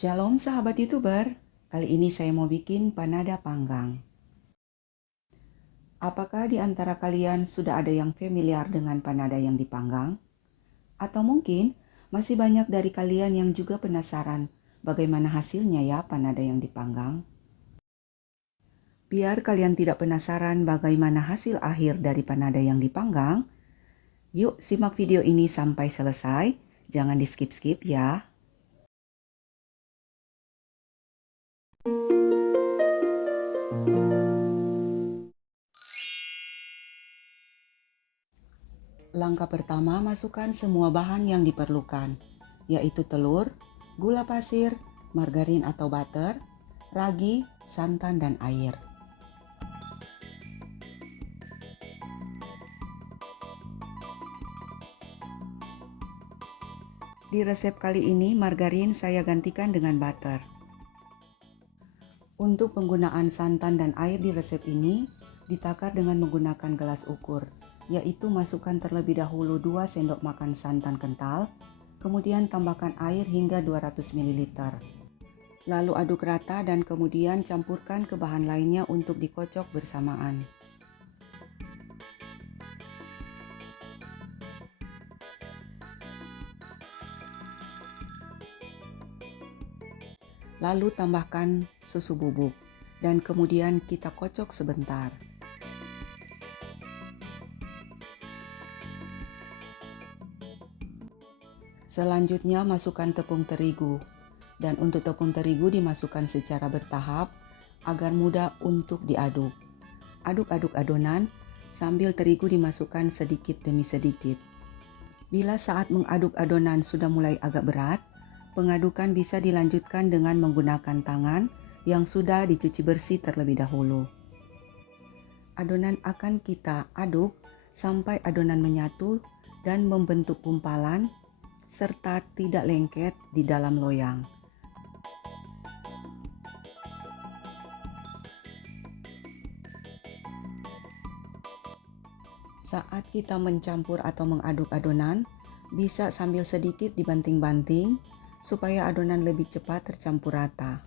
Shalom sahabat YouTuber, kali ini saya mau bikin panada panggang. Apakah di antara kalian sudah ada yang familiar dengan panada yang dipanggang? Atau mungkin masih banyak dari kalian yang juga penasaran bagaimana hasilnya ya panada yang dipanggang? Biar kalian tidak penasaran bagaimana hasil akhir dari panada yang dipanggang, yuk simak video ini sampai selesai, jangan di skip-skip ya. Langkah pertama, masukkan semua bahan yang diperlukan, yaitu telur, gula pasir, margarin atau butter, ragi, santan, dan air. Di resep kali ini, margarin saya gantikan dengan butter. Untuk penggunaan santan dan air di resep ini, ditakar dengan menggunakan gelas ukur, yaitu masukkan terlebih dahulu 2 sendok makan santan kental, kemudian tambahkan air hingga 200 ml. Lalu aduk rata dan kemudian campurkan ke bahan lainnya untuk dikocok bersamaan. Lalu tambahkan susu bubuk dan kemudian kita kocok sebentar. Selanjutnya masukkan tepung terigu, dan untuk tepung terigu dimasukkan secara bertahap agar mudah untuk diaduk. Aduk-aduk adonan sambil terigu dimasukkan sedikit demi sedikit. Bila saat mengaduk adonan sudah mulai agak berat, pengadukan bisa dilanjutkan dengan menggunakan tangan yang sudah dicuci bersih terlebih dahulu. Adonan akan kita aduk sampai adonan menyatu dan membentuk gumpalan serta tidak lengket di dalam loyang. Saat kita mencampur atau mengaduk adonan, bisa sambil sedikit dibanting-banting supaya adonan lebih cepat tercampur rata.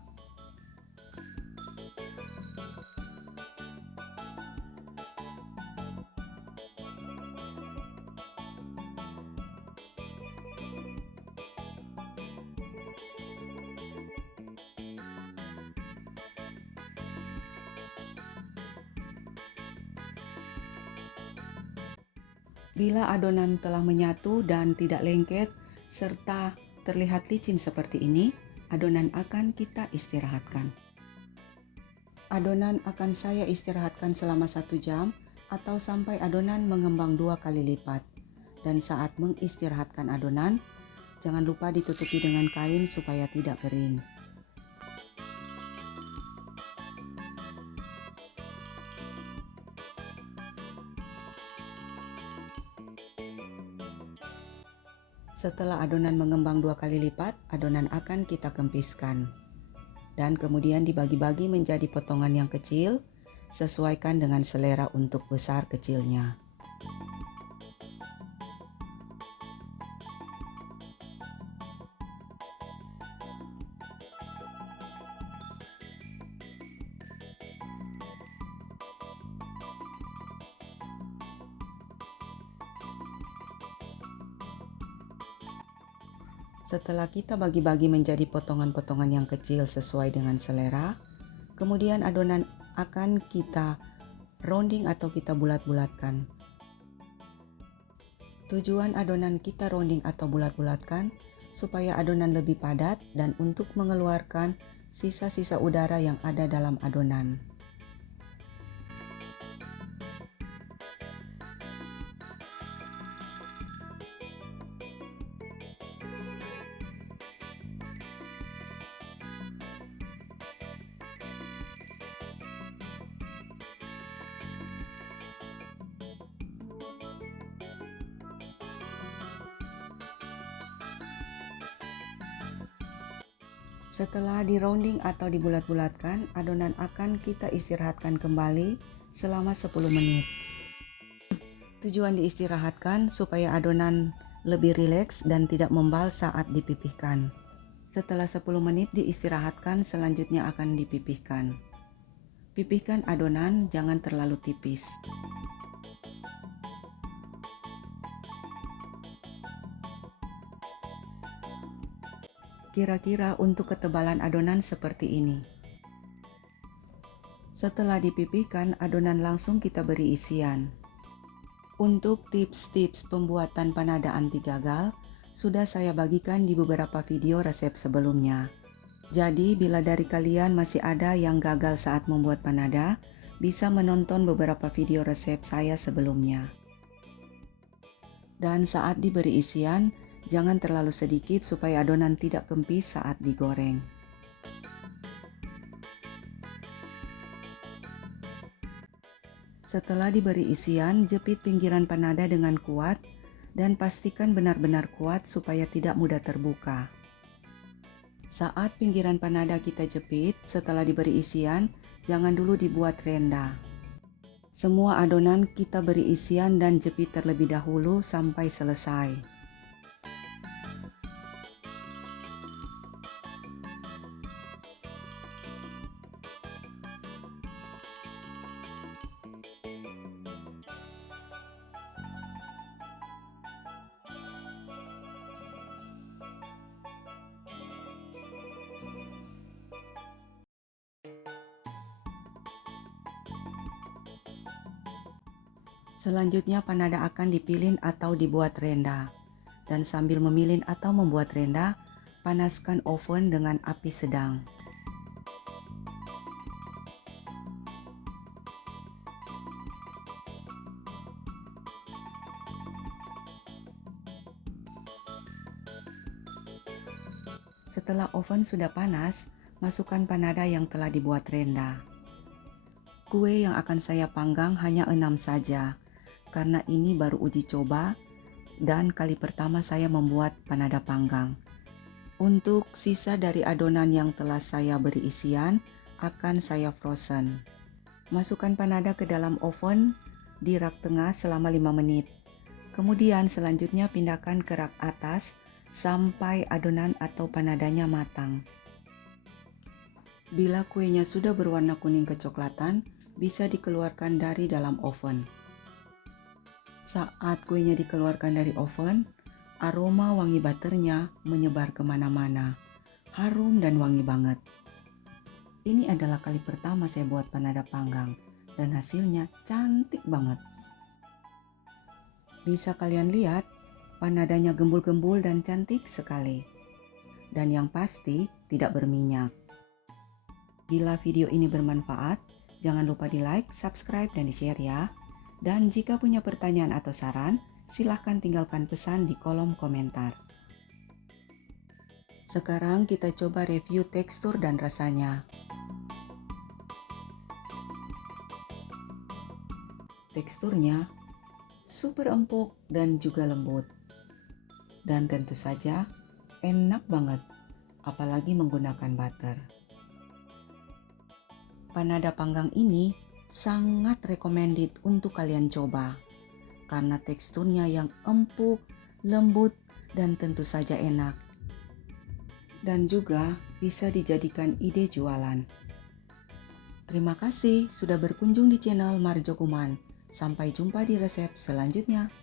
Bila adonan telah menyatu dan tidak lengket serta terlihat licin seperti ini, adonan akan kita istirahatkan. Adonan akan saya istirahatkan selama 1 jam atau sampai adonan mengembang 2 kali lipat. Dan saat mengistirahatkan adonan, jangan lupa ditutupi dengan kain supaya tidak kering. Setelah adonan mengembang 2 kali lipat, adonan akan kita kempiskan. Dan kemudian dibagi-bagi menjadi potongan yang kecil, sesuaikan dengan selera untuk besar kecilnya. Setelah kita bagi-bagi menjadi potongan-potongan yang kecil sesuai dengan selera, kemudian adonan akan kita rounding atau kita bulat-bulatkan. Tujuan adonan kita rounding atau bulat-bulatkan supaya adonan lebih padat dan untuk mengeluarkan sisa-sisa udara yang ada dalam adonan. Setelah di-rounding atau dibulat-bulatkan, adonan akan kita istirahatkan kembali selama 10 menit. Tujuan diistirahatkan supaya adonan lebih rileks dan tidak membal saat dipipihkan. Setelah 10 menit diistirahatkan, selanjutnya akan dipipihkan. Pipihkan adonan, jangan terlalu tipis. Kira-kira untuk ketebalan adonan seperti ini. Setelah dipipihkan, adonan langsung kita beri isian. Untuk tips-tips pembuatan panada anti gagal, sudah saya bagikan di beberapa video resep sebelumnya. Jadi bila dari kalian masih ada yang gagal saat membuat panada, bisa menonton beberapa video resep saya sebelumnya. Dan saat diberi isian, jangan terlalu sedikit supaya adonan tidak kempis saat digoreng. Setelah diberi isian, jepit pinggiran panada dengan kuat dan pastikan benar-benar kuat supaya tidak mudah terbuka. Saat pinggiran panada kita jepit, setelah diberi isian, jangan dulu dibuat renda. Semua adonan kita beri isian dan jepit terlebih dahulu sampai selesai. Selanjutnya panada akan dipilin atau dibuat renda. Dan sambil memilin atau membuat renda, panaskan oven dengan api sedang. Setelah oven sudah panas, masukkan panada yang telah dibuat renda. Kue yang akan saya panggang hanya 6 saja. Karena ini baru uji coba dan kali pertama saya membuat panada panggang. Untuk sisa dari adonan yang telah saya beri isian akan saya frozen. Masukkan panada ke dalam oven di rak tengah selama 5 menit. Kemudian selanjutnya pindahkan ke rak atas sampai adonan atau panadanya matang. Bila kuenya sudah berwarna kuning kecoklatan, bisa dikeluarkan dari dalam oven. Saat kuenya dikeluarkan dari oven, aroma wangi butternya menyebar kemana-mana. Harum dan wangi banget. Ini adalah kali pertama saya buat panada panggang dan hasilnya cantik banget. Bisa kalian lihat, panadanya gembul-gembul dan cantik sekali. Dan yang pasti tidak berminyak. Bila video ini bermanfaat, jangan lupa di like, subscribe, dan di share ya. Dan jika punya pertanyaan atau saran, silahkan tinggalkan pesan di kolom komentar. Sekarang kita coba review tekstur dan rasanya. Teksturnya super empuk dan juga lembut. Dan tentu saja enak banget, apalagi menggunakan butter. Panada panggang ini sangat recommended untuk kalian coba karena teksturnya yang empuk, lembut, dan tentu saja enak. Dan juga bisa dijadikan ide jualan. Terima kasih sudah berkunjung di channel Marjo Kuman. Sampai jumpa di resep selanjutnya.